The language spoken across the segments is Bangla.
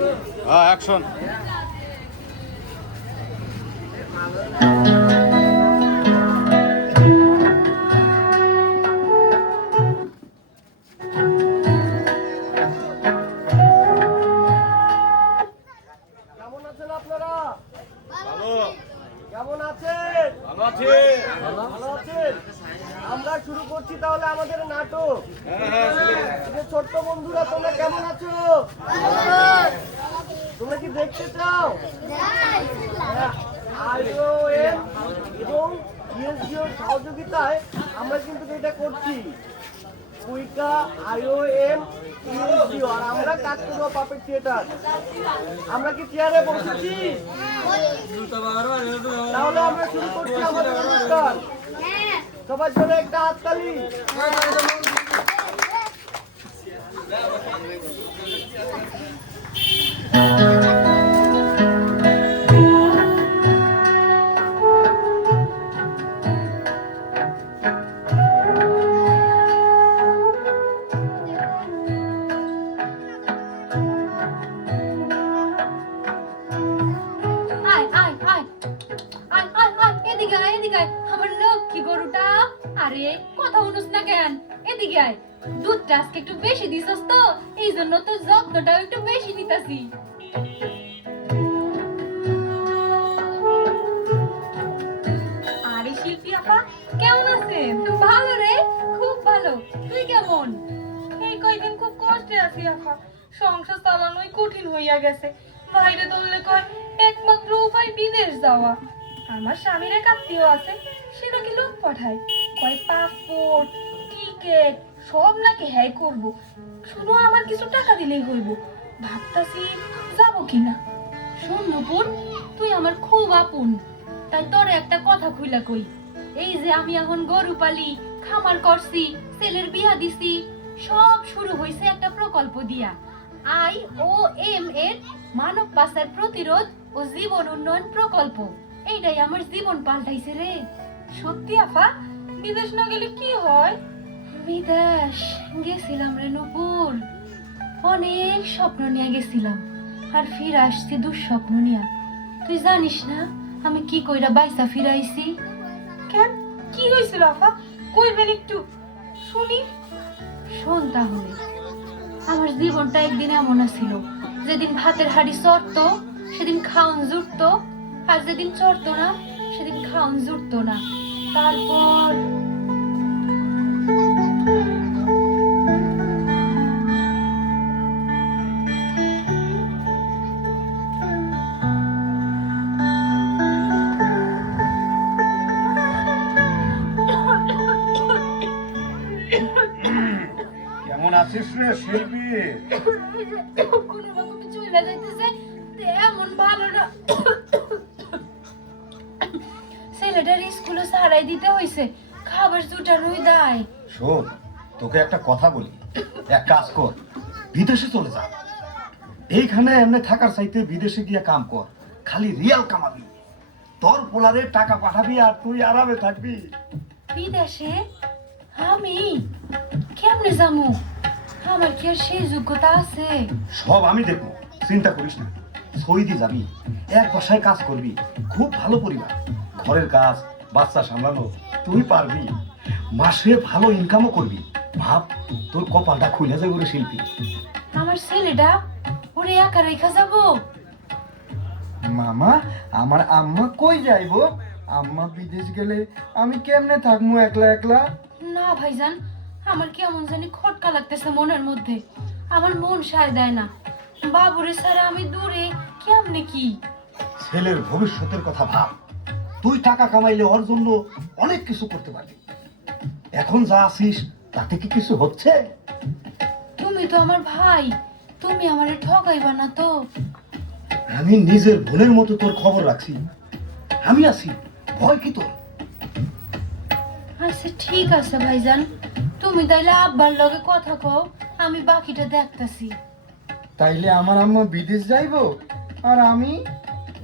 অ্যাকশন। কেমন আছেন আপনারা? ভালো। কেমন আছেন? ভালো আছি। ভালো আছেন? আমরা শুরু করছি তাহলে আমাদের নাটক। এই যে ছোট্ট বন্ধুরা, তোমরা কেমন আছো? তোমরা কি দেখতে চাও? IOM এবং ESGO সহযোগিতায় আমরা কিন্তু এটা করছি। কুইকা, IOM, ESGO আর আমরা কাজ করবো পাপেট থিয়েটার। আমরা কি চেয়ারে বসেছি? তাহলে আমরা শুরু করছি আমাদের অনুষ্ঠান। সবার জন্য একটা হাততালি। আয় আয় আয় আয় আয় আয় এদিকে আয় এদিকে আয় আমার লক্ষ্মী গরুটা। আরে কথা শুনুস না কেন? এদিকে আয়। দুধটা আজকে একটু বেশি দিছস তো, এই জন্য তো যত্নটাও একটু বেশি নিতাছি। আরে শিল্পী আপা, কেমন আছেন? ভালো রে, খুব ভালো। তুই কেমন? এই কয়দিন খুব কষ্টে আছি আপা, সংসার চালানোই কঠিন হইয়া গেছে। বাইরে দৌড়লে কয় একমাত্র উপায় বিদেশ যাওয়া। আমার স্বামীর এক আত্মীয় আছে, সে নাকি লোক পাঠায়, কয় পাসপোর্ট টিকেট সব নাকি হ্যাঁ করবো, শুধু আমার কিছু টাকা দিলেই হইব। ভাবতাছি যাবো কিনা। শোন নুপুর, তুই আমার খুব আপন, তাই তোরে একটা কথা খুইলা কই। এই যে আমি এখন গরু পালি, খামার করছি, ছেলের বিয়া দিছি, সব শুরু হইছে একটা প্রকল্প দিয়া। IOM এর মানব পাচার প্রতিরোধ ও জীবন উন্নয়ন প্রকল্প। এইটাই আমার জীবন পাল্টাইছে রে। সত্যি আপা, বিদেশ না গেলে কি হয়? বিদেশ গেছিলাম রে নুপুর, অনেক স্বপ্ন নিয়ে গেছিলাম, আর ফিরে আসছি দুঃস্বপ্ন নিয়া। তুই জানিস না আমি কি কইরা বাইসা ফিরাইছি? কেন, কি হয়েছিল আপা? কইবেন একটু শুনি। শোন তাহলে, আমার জীবনটা একদিন এমন ছিল, যেদিন ভাতের হাড়ি চড়তো সেদিন খাওন জুটতো, আর যেদিন চড়তো না সেদিন খাওন জুটতো না। তারপর কেমন আছিস রে শিল্পী? কোন রকমে চলে যাইতেছে, এমন ভালো না। ছেলেটার স্কুলে ছাড়াই দিতে হইছে, খাবার জুটানোই দায়। শোন, তোকে একটা কথা বলি, এক কাজ কর, বিদেশে চলে যা। এইখানে এমনি থাকার চাইতে বিদেশে গিয়ে কাম কর, খালি রিয়াল কামাবি, তোর পোলারে টাকা পাঠাবি আর তুই আরামে থাকবি। বিদেশে আমি কেমনে যামু? আমার কি আর সেই যোগ্যতা আছে? সব আমি দেখবো, চিন্তা করিস না। সৌদি যাবি, এক বাসায় কাজ করবি, খুব ভালো পরিবার, ঘরের কাজ বাচ্চা সামলানো তুই পারবি, মাসে ভালো ইনকামও করবি। ভাব, তোর কপালটা খুলে যাবে ওরে শিল্পী। আমার ছেলেটা ওরে একা রেখা যাব? মামা, আমার আম্মা কই যাইবো? আম্মা বিদেশ গেলে আমি কেমনে থাকবো একলা একলা? না ভাইজান, আমার কেমন জানি খটকা লাগতেছে মনের মধ্যে। আমার মন সায় দেয় না। বাবুরে ছাড়া আমি দূরে কেমনে কি? ছেলের ভবিষ্যতের কথা ভাব, তুই টাকা কামাইলে ওর জন্য অনেক কিছু করতে পারবি। এখন যা আছিস তাতে কি কিছু হচ্ছে? তুমি তো আমার ভাই, তুমি আমারে ঠকাইবা না তো? আমি নিজের বোনের মতো তোর খবর রাখছি, আমি আছি, ভয় কি তোর? আচ্ছা ঠিক আছে ভাইজান, তুমি তাইলে আব্বার লগে কথা কও, আমি বাকিটা দেখতাছি। তাইলে আমার আম্মা বিদেশ যাইবো আর আমি?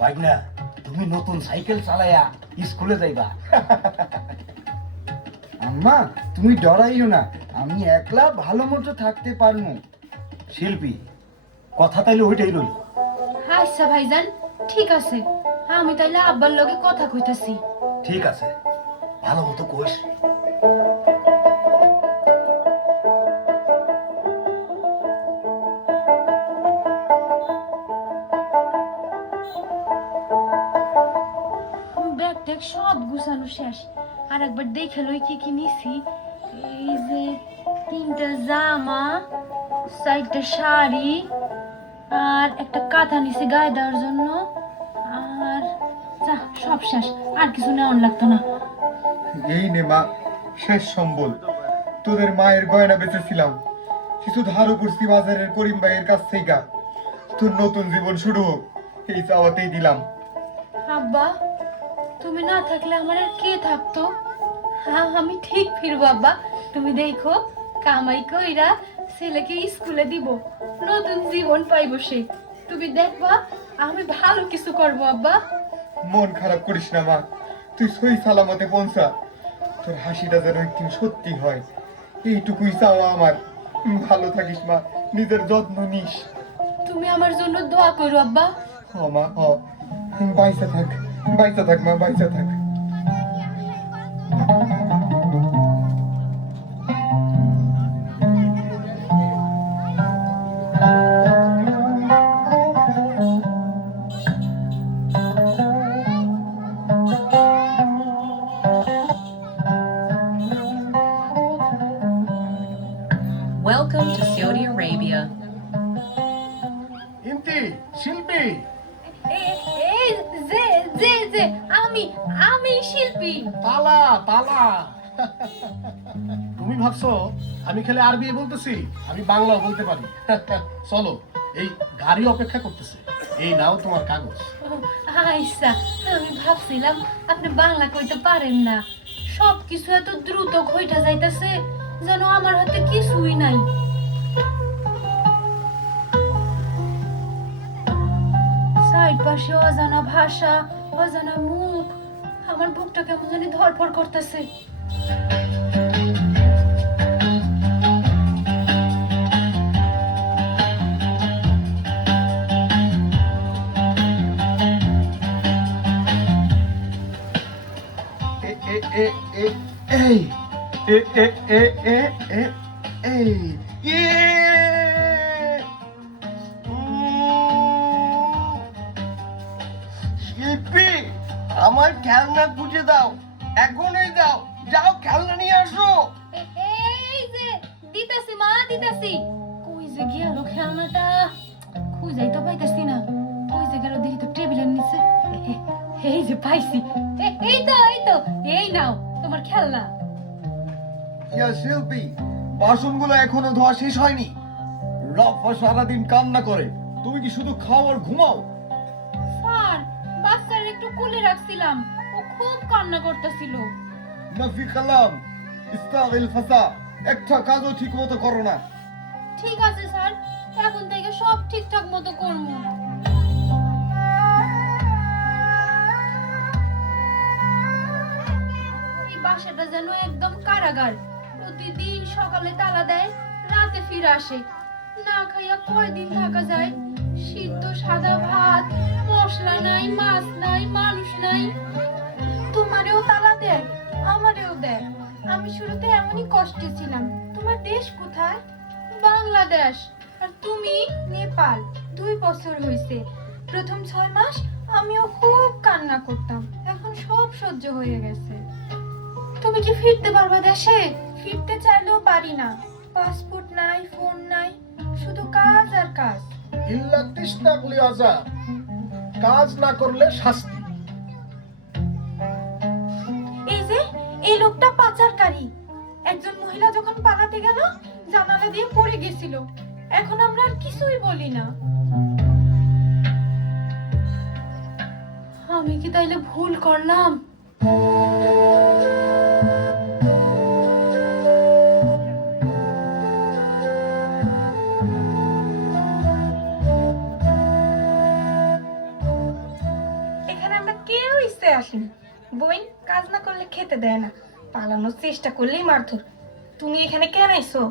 ভাগনা, তুমি নতুন সাইকেল চালাইয়া স্কুলে যাইবা। আম্মা, তুমি ডরাইও না, আমি একলা ভালো মতো থাকতে পারবো। শিল্পী, কথা তাইলে ওইটাই রইল। আচ্ছা ভাইজান, ঠিক আছে, আমি তাইলে আব্বার লগে কথা কইতাছি। ঠিক আছে, ভালো মতো কোষ। ব্যাগ ট্যাগ সব গুছানো শেষ। আর একবার দেখে লই কি কি নিছি। এই যে 3টা জামা, 4টা শাড়ি, আর একটা কাঁথা নিছি গায়ে দেওয়ার জন্য। আর যা, সব শেষ, আর কিছু নেওয়ার লাগতো না। এই নে মা, শেষ সম্বল। তোদের মায়ের গয়না বেঁচেছিলাম, কিছু ধারও করছি বাজারের করিম ভাইয়ের কাছ থেকে। তোর নতুন জীবন শুরু হোক, এই চাওয়াতেই দিলাম। আব্বা, তুমি না থাকলে আমার আর কে থাকতো? হ্যাঁ, আমি ঠিক ফিরবো আব্বা। তুমি দেখো, কামাই কইরা ছেলেকে স্কুলে দিব, নতুন জীবন পাইবো সে। তুমি দেখবা আমি ভালো কিছু করব আব্বা। মন খারাপ করিস না মা, তুই সই সালামতে পৌঁছা। তোর হাসিটা যেন একদিন সত্যি হয়, এইটুকুই চাওয়া আমার। ভালো থাকিস মা, নিজের যত্ন নিস। তুমি আমার জন্য দোয়া করো আব্বা। হ মা, হ। বাইসা থাক, বাইসা থাক মা, বাইসা থাক। Welcome to Saudi Arabia. ইন্তি, শিল্পী, এই যে যে যে আমি আমি শিল্পী। তালা তালা। তুমি ভাবছো আমি খালি আরবি বলতেছি? আমি বাংলাও বলতে পারি। চলো, এই গাড়ি অপেক্ষা করতেছে। এই নাও তোমার কাগজ। আচ্ছা, আমি ভাবছিলাম আপনি বাংলা কইতে পারেন না। সব কিছু এত দ্রুত কইটা যাইতাছে যেন আমার হাতে কিছুই নাই। সাইড পাশে অজানা ভাষা, অজানা মুখ, আমার বুকটা কেমন জানি ধড়ফড় করতেছে। এই এ এ এ এ এ এই ইয়ে শিল্পী, আমার খেলনা খুঁজে দাও, এখনই দাও। যাও, খেলনা নিয়ে আসো। এই যে দিতাছি মা, দিতাছি। কই যে গেল খেলনাটা? খুঁজাই তো পাইতাছি না। কই যে গেল দেখি তো টেবিলের নিচে। এই যে পাইছি। এই তো, এই তো, এই নাও তোমার খেলনা। ইয়া শিল্পী, বাসনগুলো এখনো ধোয়া শেষ হয়নি। রাফা সারাদিন কান্না করে, তুমি কি শুধু খাও আর ঘুমাও? স্যার, বাচ্চার একটু কোলে রাখছিলাম, ও খুব কান্না করতেছিল। মাফি কালাম, ইস্তাগিল ফাসা, একটা কাজও ঠিক মতো করো না। ঠিক আছে স্যার, এখন থেকে সব ঠিকঠাক মতো করবো। এই বাসাটা যেন একদম কারাগার। প্রতিদিন সকালে তালা দেয়, রাতে ফিরে আসে। না খাইয়া কয়দিন থাকা যায়? সিদ্ধ সাদা ভাত, মশলা নাই, মাছ নাই, মানুষ নাই। তোমারেও তালা দেয়, আমারেও দেয়। আমি শুরুতে এমনই কষ্টে ছিলাম। তোমার দেশ কোথায়? বাংলাদেশ। আর তুমি? নেপাল। 2 বছর হয়েছে। প্রথম 6 মাস আমিও খুব কান্না করতাম, এখন সব সহ্য হয়ে গেছে। তুমি কি ফিরতে পারবা দেশে? ফিরতে চাইলেও পারি না। পাসপোর্ট নাই, ফোন নাই, শুধু কাজ আর কাজ। ইল্লা তিস্তাগলি আযাব। কাজ না করলে শাস্তি। এই যে এই লোকটা পাচারকারী। একজন মহিলা যখন পালাতে গেল, জানালা দিয়ে পড়ে গেছিল। এখন আমরা আর কিছুই বলি না। আমি কি তাইলে ভুল করলাম? এখানে আমরা কেউ ইচ্ছে আসিনি। বইন কাজ না করলে খেতে দেয় না, পালানোর চেষ্টা করলেই মারধর। তুমি এখানে কেন আইছো?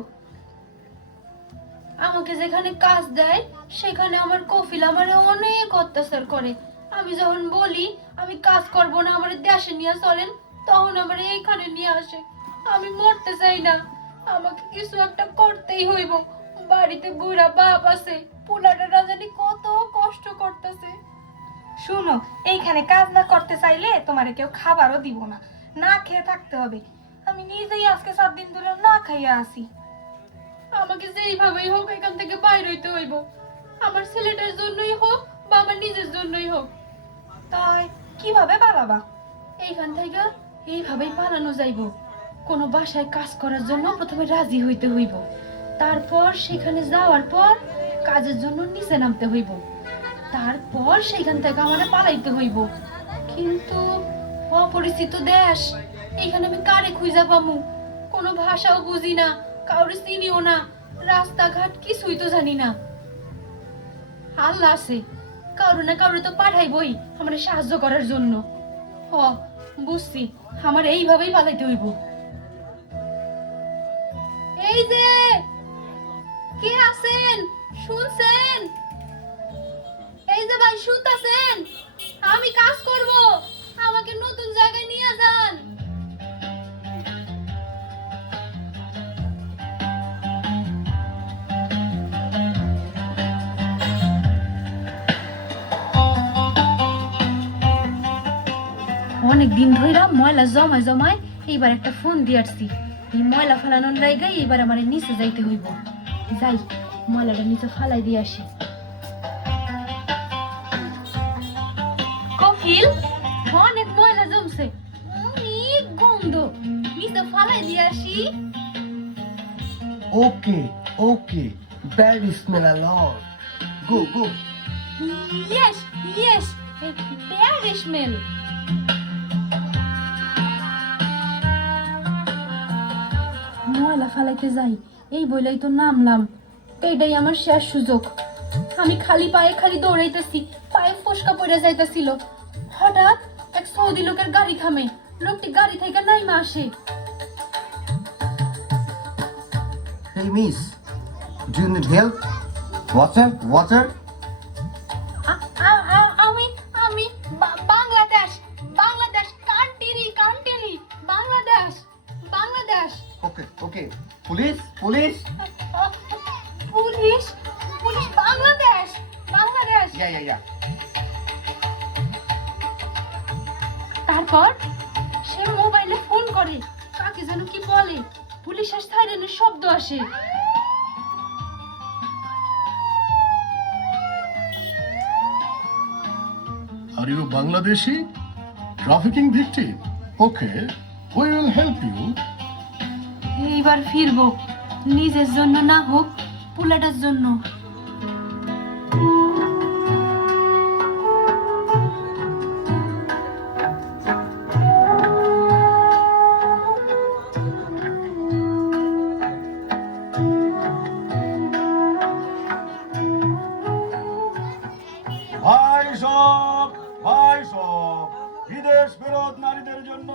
আমাকে যেখানে কাজ দেয় সেখানে আমার কফিল আমারে অনেক অত্যাচার করে। আমি যখন বলি আমি কাজ করব না, আমার দেশে নিয়ে চলেন, তখন আমার এইখানে নিয়ে আসে। আমি মরতে চাই না, আমাকে কিছু একটা করতেই হইব। বাড়িতে বুড়া বাপ আছে, পোলাটা না জানি কত কষ্ট করতেছে। শুনো, এইখানে কাজ না করতে চাইলে তোমারে কেউ খাবারও দিব না, না খেয়ে থাকতে হবে। আমি নিজেই আজকে 7 দিন ধরে না খাইয়া আছি। আমাকে যেইভাবেই হোক এখান থেকে বাইর হইতে হইব, আমার ছেলেটার জন্যই হোক বা আমার নিজের জন্যই হোক। তাই কিভাবে পালাবা? এইখান থেকে এইভাবেই পালানো যাইব। কোনো বাসায় কাজ করার জন্য প্রথমে রাজি হইতে হইব, তারপর সেখানে যাওয়ার পর কাজের জন্য নিচে নামতে হইব, তারপর সেখান থেকে আমাদের পালাইতে হইব। কিন্তু অপরিচিত দেশ, এইখানে আমি কারে খুঁজা পামু? কোনো ভাষাও বুঝি না, কাউরে চিনিও না, রাস্তাঘাট কিছুই তো জানি না। আল্লাহ আছে, কারো না কারো তো পাঠাইবই আমার সাহায্য করার জন্য। হ, বুঝছি, আমার এইভাবেই পালাইতে হইব। এই যে কে আছেন, শুনছেন? এই যে ভাই শুনতাছেন? আমি কাজ করব, আমাকে নতুন জায়গায় নিয়ে যান। অনেক দিন ধইরা ময়লা জমায় জমায় এইবার একটা ফোন দিয়ারছি। এই ময়লা ফালানোর জায়গায় এবার আমার নিচে যাইতে হইব। যাই, ময়লাটা নিচে ফালাই দিয়ে আসি। কফিল, অনেক ময়লা জমছে, অনেক গন্ধ, নিচে ফালাই দিয়ে আসি। Okay okay, bad smell a lot, go go. Yes yes, bad smell. ময়লা ফালাইতে যাই, এই বইলাই তো নামলাম। এইটাই আমার শেষ সুযোগ। আমি খালি পায়ে খালি দৌড়াইতেছি, পায়ে ফসকা পড়ে যাইতেছিল। হঠাৎ এক সৌদি লোকের গাড়ি থামে, লোকটি গাড়ি থেকে নাইমা আসে। Hey miss, do you need help? Water, water? আমি আমি Bangladesh, Bangladesh, country country, Bangladesh, Bangladesh. Okay, okay. Police, police? Police, police, Bangladesh, Bangladesh. Yeah. তারপর সে মোবাইলে ফোন করে, কাকে যেন কি বলে, পুলিশের সাইরেনের শব্দ আসে। Are you Bangladeshi? Trafficking victim? Okay, we will help you. এইবার ফিরবো, নিজের জন্য না হোক, পুলাটার জন্য। ভাই সব বিদেশ ফেরত নারীদের জন্য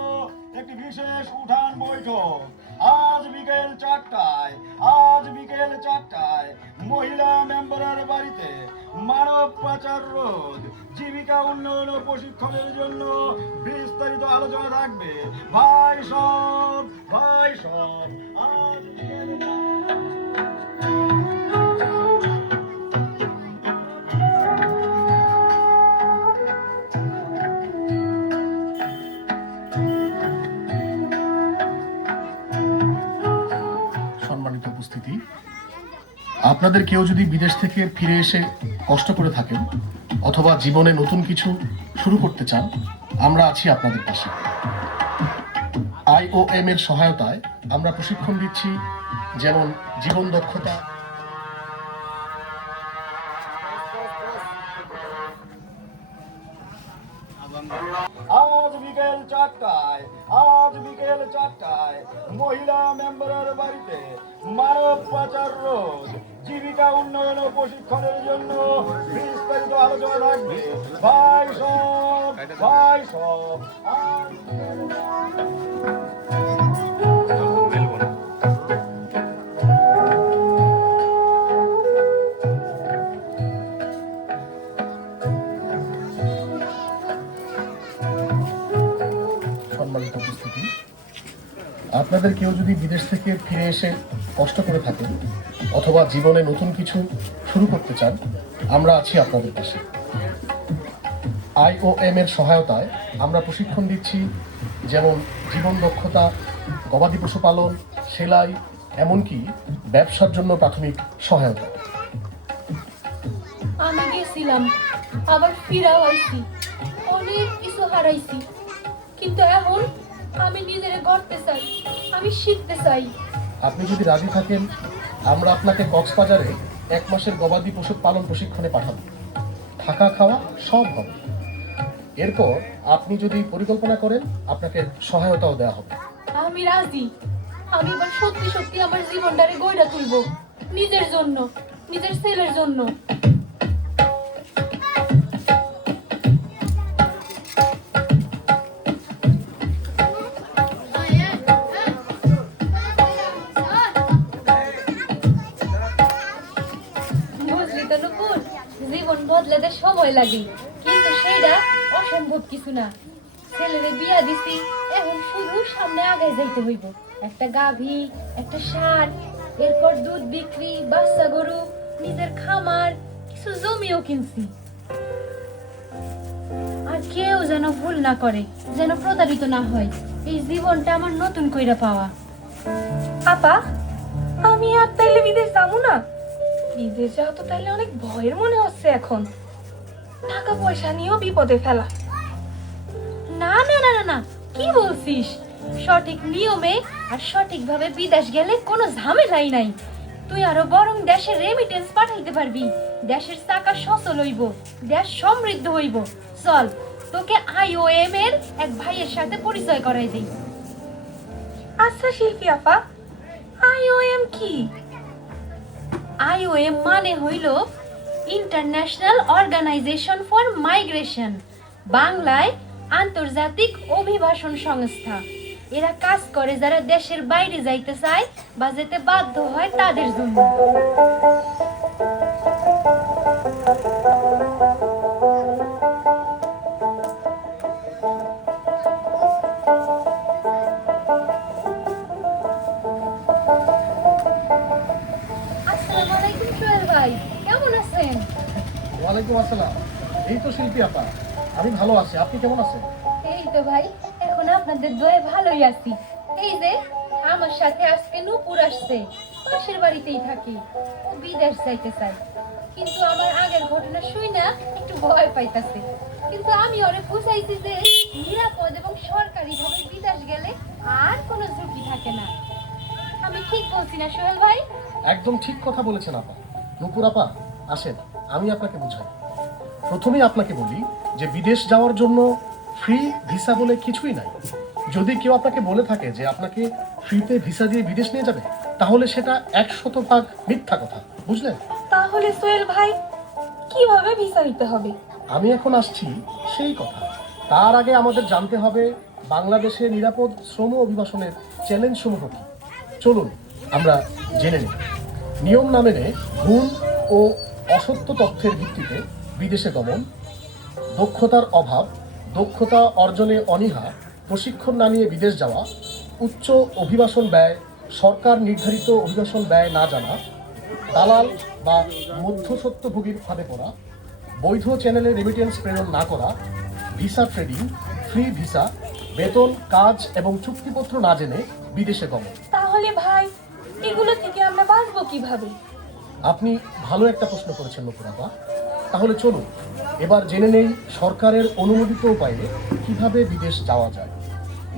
একটি বিশেষ উঠান বৈঠক আজ বিকেল 4টায় মহিলা মেম্বারের বাড়িতে মানব পাচার রোধ, জীবিকা উন্নয়ন ও প্রশিক্ষণের জন্য বিস্তারিত আলোচনা থাকবে। ভাই সব আজ বিকেল সম্মানিত উপস্থিতি, আপনাদের কেউ যদি বিদেশ থেকে ফিরে এসে কষ্ট করে থাকেন অথবা জীবনে নতুন কিছু শুরু করতে চান, আমরা আছি আপনাদের পাশে। IOM এর সহায়তায় আমরা প্রশিক্ষণ দিচ্ছি, যেমন জীবন দক্ষতা, আজ বিকেল 4টায় মহিলা মেম্বারের বাড়িতে মানব পাচার রোধ, জীবিকা উন্নয়ন ও প্রশিক্ষণের জন্য বিস্তারিত আলোচনা থাকবে। ভাই সব আজ আপনাদের কেউ যদি বিদেশ থেকে ফিরে এসে কষ্ট করে থাকেন অথবা জীবনে নতুন কিছু শুরু করতে চান, আমরা আছি আপনাদের পাশে। IOM এর সহায়তায় আমরা প্রশিক্ষণ দিচ্ছি, যেমন জীবন দক্ষতা, গবাদি পশুপালন, সেলাই, এমনকি ব্যবসার জন্য প্রাথমিক সহায়তা। আমি গেছিলাম, আবার ফিরাও আইছি, অনেক কিছু হারাইছি, কিন্তু এখন আমি নিজেরে গড়তে চাই, আমি শিখতে চাই। আপনি যদি রাজি থাকেন, আমরা আপনাকে কক্সবাজারে 1 মাসের গবাদি পশু পালন প্রশিক্ষণে পাঠাবো। থাকা খাওয়া সব হবে। এরপর আপনি যদি পরিকল্পনা করেন, আপনাকে সহায়তাও দেওয়া হবে। আমি রাজি। আমি এবার সত্যি সত্যি আমার জীবনটারে গড়ে তুলবো, নিজের জন্য, নিজের ছেলের জন্য। বুঝলি তো নুপুর, জীবন বদলাতে সময় লাগে, কিন্তু সেটা অসম্ভব কিছু না। ছেলেরে বিয়া দিছি, এখন শুধু সামনে আগে যাইতে হইব। একটা গাভী, একটা ষাঁড়, এরপর দুধ বিক্রি, বাচ্চা গরু, নিজের খামার, কিছু জমিও কিনছি। আর কেউ যেন ভুল না করে, যেন প্রতারিত না হয়। এই জীবনটা আমার নতুন কইরা পাওয়া। আপা, আমি আর তাইলে বিদেশ যাবো না। বিদেশ যাওয়া তো তাইলে অনেক ভয়ের মনে হচ্ছে এখন। টাকা পয়সা নিয়েও বিপদে ফেলা। না না না না না, কি বলছিস? সঠিক নিয়মে আর সঠিকভাবে বিদেশ গেলে কোনো ঝামেলাই নাই। তুই আরো বরং দেশের রেমিটেন্স পাঠাইতে পারবি, দেশের চাকা সচল হইব, দেশ সমৃদ্ধ হইব। চল, তোকে IOM এর এক ভাইয়ের সাথে পরিচয় করাই দেই। আচ্ছা শিল্পী আপা, IOM কি? IOM মানে হইল ইন্টারন্যাশনাল অর্গানাইজেশন ফর মাইগ্রেশন, বাংলায় আন্তর্জাতিক অভিবাসন সংস্থা। এরা কাজ করে যারা দেশের বাইরে যাইতে চায় বা যেতে বাধ্য হয় তাদের জন্য। আসসালামু আলাইকুম সোহেল ভাই, কেমন আছেন? ওয়ালাইকুম আসসালাম। এই তো শিল্পী আপা, আমি ভালো আছি। আপনি কেমন আছেন? এই তো ভাই, এখন আপনাদের দয়ে ভালোই আছি। এই যে আমার সাথে আজকে নূপুর আসছে, পাশের বাড়িতেই থাকি। ও বিদেশ যাইতে চায়, কিন্তু আমার আগের ঘটনা শুই না একটু ভয় পাইতাছে। কিন্তু আমি ওরে বুঝাইছি যে নিরাপদ এবং সরকারি ভাবে বিদেশ গেলে আর কোনো ঝুঁকি থাকে না। আমি ঠিক বলছি না সোহেল ভাই? একদম ঠিক কথা বলেছেন আপা। নূপুর আপা, আসেন আমি আপনাকে বুঝাই। প্রথমেই আপনাকে বলি যে বিদেশ যাওয়ার জন্য ফ্রি ভিসা বলে কিছুই নাই। যদি কেউ আপনাকে বলে থাকে যে আপনাকে ফ্রিতে ভিসা দিয়ে বিদেশ নিয়ে যাবে, তাহলে সেটা 100% মিথ্যা কথা, বুঝলেন? তাহলে সোহেল ভাই, কিভাবে ভিসা নিতে হবে? আমি এখন আসছি সেই কথা। তার আগে আমাদের জানতে হবে বাংলাদেশে নিরাপদ শ্রম অভিবাসনের চ্যালেঞ্জ সমূহ কি। চলুন আমরা জেনে নিই। নিয়ম না মেনে ভুল ও অসত্য তথ্যের ভিত্তিতে বিদেশে গমন, দক্ষতার অভাব, দক্ষতা অর্জনে অনীহা, প্রশিক্ষণ না নিয়ে বিদেশ যাওয়া, উচ্চ অভিবাসন ব্যয়, সরকার নির্ধারিত অভিবাসন ব্যয় না জানা, দালাল বা মধ্যস্বত্বভোগীর ফাঁদে পড়া, বৈধ চ্যানেলে রেমিটেন্স প্রেরণ না করা, ভিসা ট্রেডিং, ফ্রি ভিসা, বেতন, কাজ এবং চুক্তিপত্র না জেনে বিদেশে গমন। তাহলে ভাই, এগুলো থেকে আমরা বাঁচবো কিভাবে? আপনি ভালো একটা প্রশ্ন করেছেন নকুরাপা। তাহলে চলুন এবার জেনে নেই সরকারের অনুমোদিত উপায়ে কিভাবে বিদেশ যাওয়া যায়।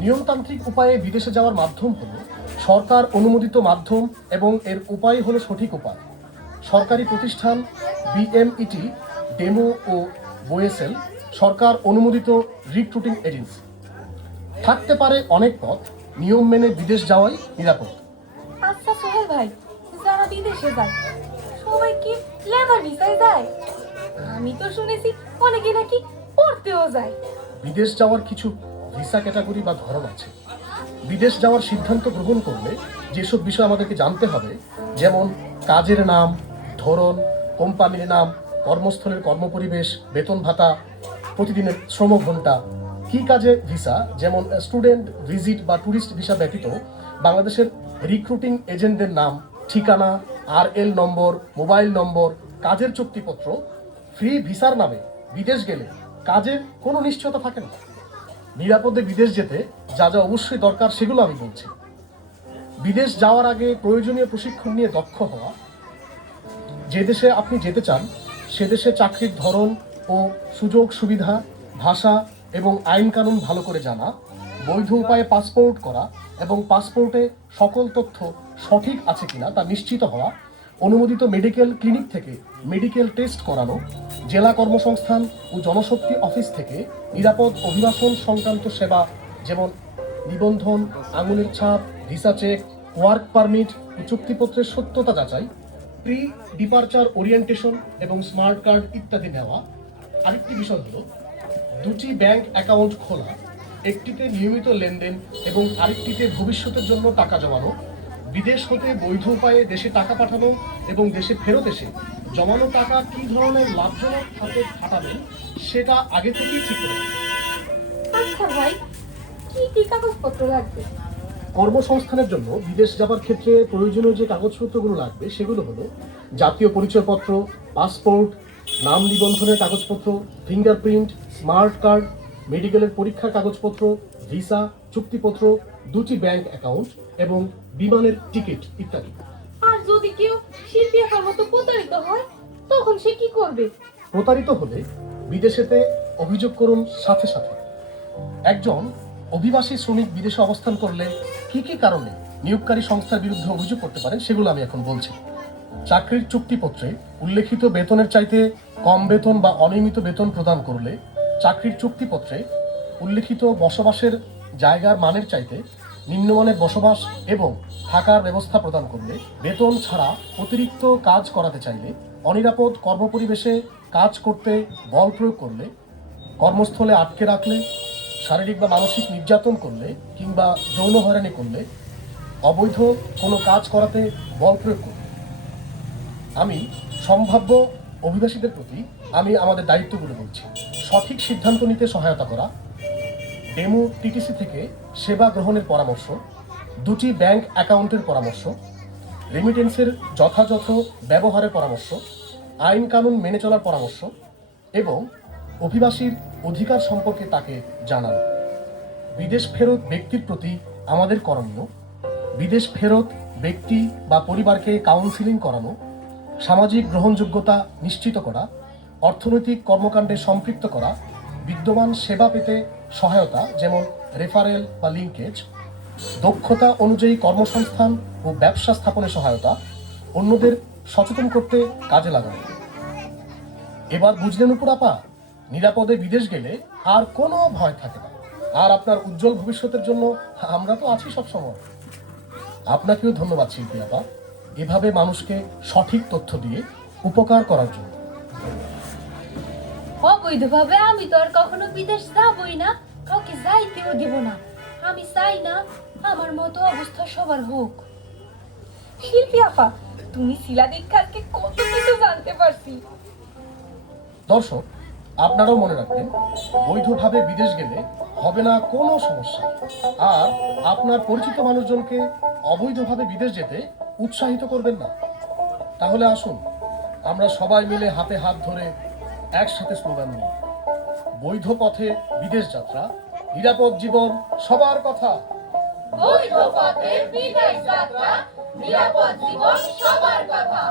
নিয়মতান্ত্রিক উপায়ে বিদেশে যাওয়ার মাধ্যম হলো সরকার অনুমোদিত মাধ্যম এবং এর উপায় হলো সঠিক উপায়। সরকারি প্রতিষ্ঠান, BMET, ডেমো ও বোয়েসেল, সরকার অনুমোদিত রিক্রুটিং এজেন্সি। থাকতে পারে অনেক পথ, নিয়ম মেনে বিদেশ যাওয়াই নিরাপদ। আচ্ছা সোহেল ভাই, যারা বিদেশে যায় সবাই কি লেবার ভিসায় যায়? আমি তো শুনেছি অনেকে নাকি পড়তেও যায়। বিদেশ যাওয়ার কিছু ভিসা ক্যাটাগরি বা ধরন আছে। বিদেশ যাওয়ার সিদ্ধান্ত গ্রহণ করলে যেসব বিষয় আমাদেরকে জানতে হবে, যেমন কাজের নাম, ধরন, কোম্পানির নাম, কর্মস্থলের কর্মপরিবেশ, বেতন ভাতা, প্রতিদিনের শ্রম ঘন্টা, কী কাজে ভিসা, যেমন স্টুডেন্ট ভিজিট বা ট্যুরিস্ট ভিসা ব্যতীত বাংলাদেশের রিক্রুটিং এজেন্টদের নাম, ঠিকানা, RL নম্বর, মোবাইল নম্বর, কাজের চুক্তিপত্র, ফ্রি ভিসার নামে বিদেশ গেলে কাজের কোনো নিশ্চয়তা থাকে না। নিরাপদে বিদেশ যেতে যা যা অবশ্যই দরকার সেগুলো আমি বলছি। বিদেশ যাওয়ার আগে প্রয়োজনীয় প্রশিক্ষণ নিয়ে দক্ষ হওয়া, যে দেশে আপনি যেতে চান সে দেশে চাকরির ধরন ও সুযোগ সুবিধা, ভাষা এবং আইন কানুন ভালো করে জানা, বৈধ উপায়ে পাসপোর্ট করা এবং পাসপোর্টে সকল তথ্য সঠিক আছে কিনা তা নিশ্চিত হওয়া, অনুমোদিত মেডিকেল ক্লিনিক থেকে মেডিকেল টেস্ট করানো, জেলা কর্মসংস্থান ও জনশক্তি অফিস থেকে নিরাপদ অভিবাসন সংক্রান্ত সেবা যেমন নিবন্ধন, আঙুলের ছাপ, ভিসা চেক, ওয়ার্ক পারমিট ও চুক্তিপত্রের সত্যতা যাচাই, প্রি ডিপারচার ওরিয়েন্টেশন এবং স্মার্ট কার্ড ইত্যাদি নেওয়া। আরেকটি বিষয় হলো দুটি ব্যাংক অ্যাকাউন্ট খোলা, একটিতে নিয়মিত লেনদেন এবং আরেকটিতে ভবিষ্যতের জন্য টাকা জমানো, বিদেশ হতে বৈধ উপায়ে দেশে টাকা পাঠানো এবং দেশে ফেরত এসে জমানো টাকা কী ধরনের লাভজনক খাতে খাটাবেন সেটা আগে থেকেই ঠিক করে রাখুন। আচ্ছা ভাই, কি কি কাগজপত্র লাগবে? কর্মসংস্থানের জন্য বিদেশ যাবার ক্ষেত্রে প্রয়োজনীয় যে কাগজপত্রগুলো লাগবে সেগুলো হলো জাতীয় পরিচয়পত্র, পাসপোর্ট, নাম নিবন্ধনের কাগজপত্র, ফিঙ্গারপ্রিন্ট, স্মার্ট কার্ড, মেডিকেলের পরীক্ষার কাগজপত্র, ভিসা, চুক্তিপত্র, দুটি ব্যাংক অ্যাকাউন্ট এবং বিমানের টিকিট ইত্যাদি। আর যদি কেউ শিল্পী আপার মতো প্রতারিত হয় তখন সে কি করবে? প্রতারিত হলে বিদেশেতে অভিযোগ করুন সাথে সাথে। একজন অভিবাসী শ্রমিক বিদেশে অবস্থান করলে কি কি কারণে নিয়োগকারী সংস্থার বিরুদ্ধে অভিযোগ করতে পারেন সেগুলো আমি এখন বলছি। চাকরির চুক্তিপত্রে উল্লেখিত বেতনের চাইতে কম বেতন বা অনিয়মিত বেতন প্রদান করলে, চাকরির চুক্তিপত্রে উল্লেখিত বসবাসের জায়গার মানের চাইতে নিম্নমানের বসবাস এবং থাকার ব্যবস্থা প্রদান করলে, বেতন ছাড়া অতিরিক্ত কাজ করাতে চাইলে, অনিরাপদ কর্মপরিবেশে কাজ করতে বল প্রয়োগ করলে, কর্মস্থলে আটকে রাখলে, শারীরিক বা মানসিক নির্যাতন করলে কিংবা যৌন হয়রানি করলে, অবৈধ কোনো কাজ করাতে বল প্রয়োগ করলে। আমি সম্ভাব্য অভিবাসীদের প্রতি আমাদের দায়িত্বগুলো বলছি। সঠিক সিদ্ধান্ত নিতে সহায়তা করা, ডেমো টিটিসি থেকে সেবা গ্রহণের পরামর্শ, দুটি ব্যাংক অ্যাকাউন্টের পরামর্শ, রেমিটেন্সের যথাযথ ব্যবহারের পরামর্শ, আইন কানুন মেনে চলার পরামর্শ এবং অভিবাসীর অধিকার সম্পর্কে তাকে জানানো। বিদেশ ফেরত ব্যক্তির প্রতি আমাদের করণীয়: বিদেশ ফেরত ব্যক্তি বা পরিবারকে কাউন্সিলিং করানো, সামাজিক গ্রহণযোগ্যতা নিশ্চিত করা, অর্থনৈতিক কর্মকাণ্ডে সম্পৃক্ত করা, বিদ্যমান সেবা পেতে সহায়তা যেমন রেফারেল বা লিঙ্কেজ, দক্ষতা অনুযায়ী কর্মসংস্থান ও ব্যবসা স্থাপনে সহায়তা, অন্যদের সচেতন করতে কাজে লাগানো। এবার বুঝলেন উপর আপা, নিরাপদে বিদেশ গেলে আর কোনো ভয় থাকে না। আর আপনার উজ্জ্বল ভবিষ্যতের জন্য আমরা তো আছি সবসময়। আপনাকেও ধন্যবাদ শিল্পী আপা, এভাবে মানুষকে সঠিক তথ্য দিয়ে উপকার করার জন্য। অবৈধভাবে আমি তো আর কখনো বিদেশ যাবই না, কাউকে যাইতেও দিব না। আমি চাই না আমার মতো অবস্থা সবার হোক। শিল্পী আপা, তুমি শিলা দীক্ষাতকে কত কিছু জানতে পারছি। দর্শক, আপনারাও মনে রাখবেন, বৈধভাবে বিদেশ গেলে হবে না কোনো সমস্যা। আর আপনার পরিচিত মানুষজনকে অবৈধভাবে বিদেশ যেতে উৎসাহিত করবেন না। তাহলে আসুন আমরা সবাই মিলে হাতে হাত ধরে একসাথে স্লোগান দিই: বৈধ পথে বিদেশ যাত্রা, নিরাপদ জীবন সবার কথা। বৈধ পথে বিদেশ যাত্রা, নিরাপদ জীবন সবার কথা।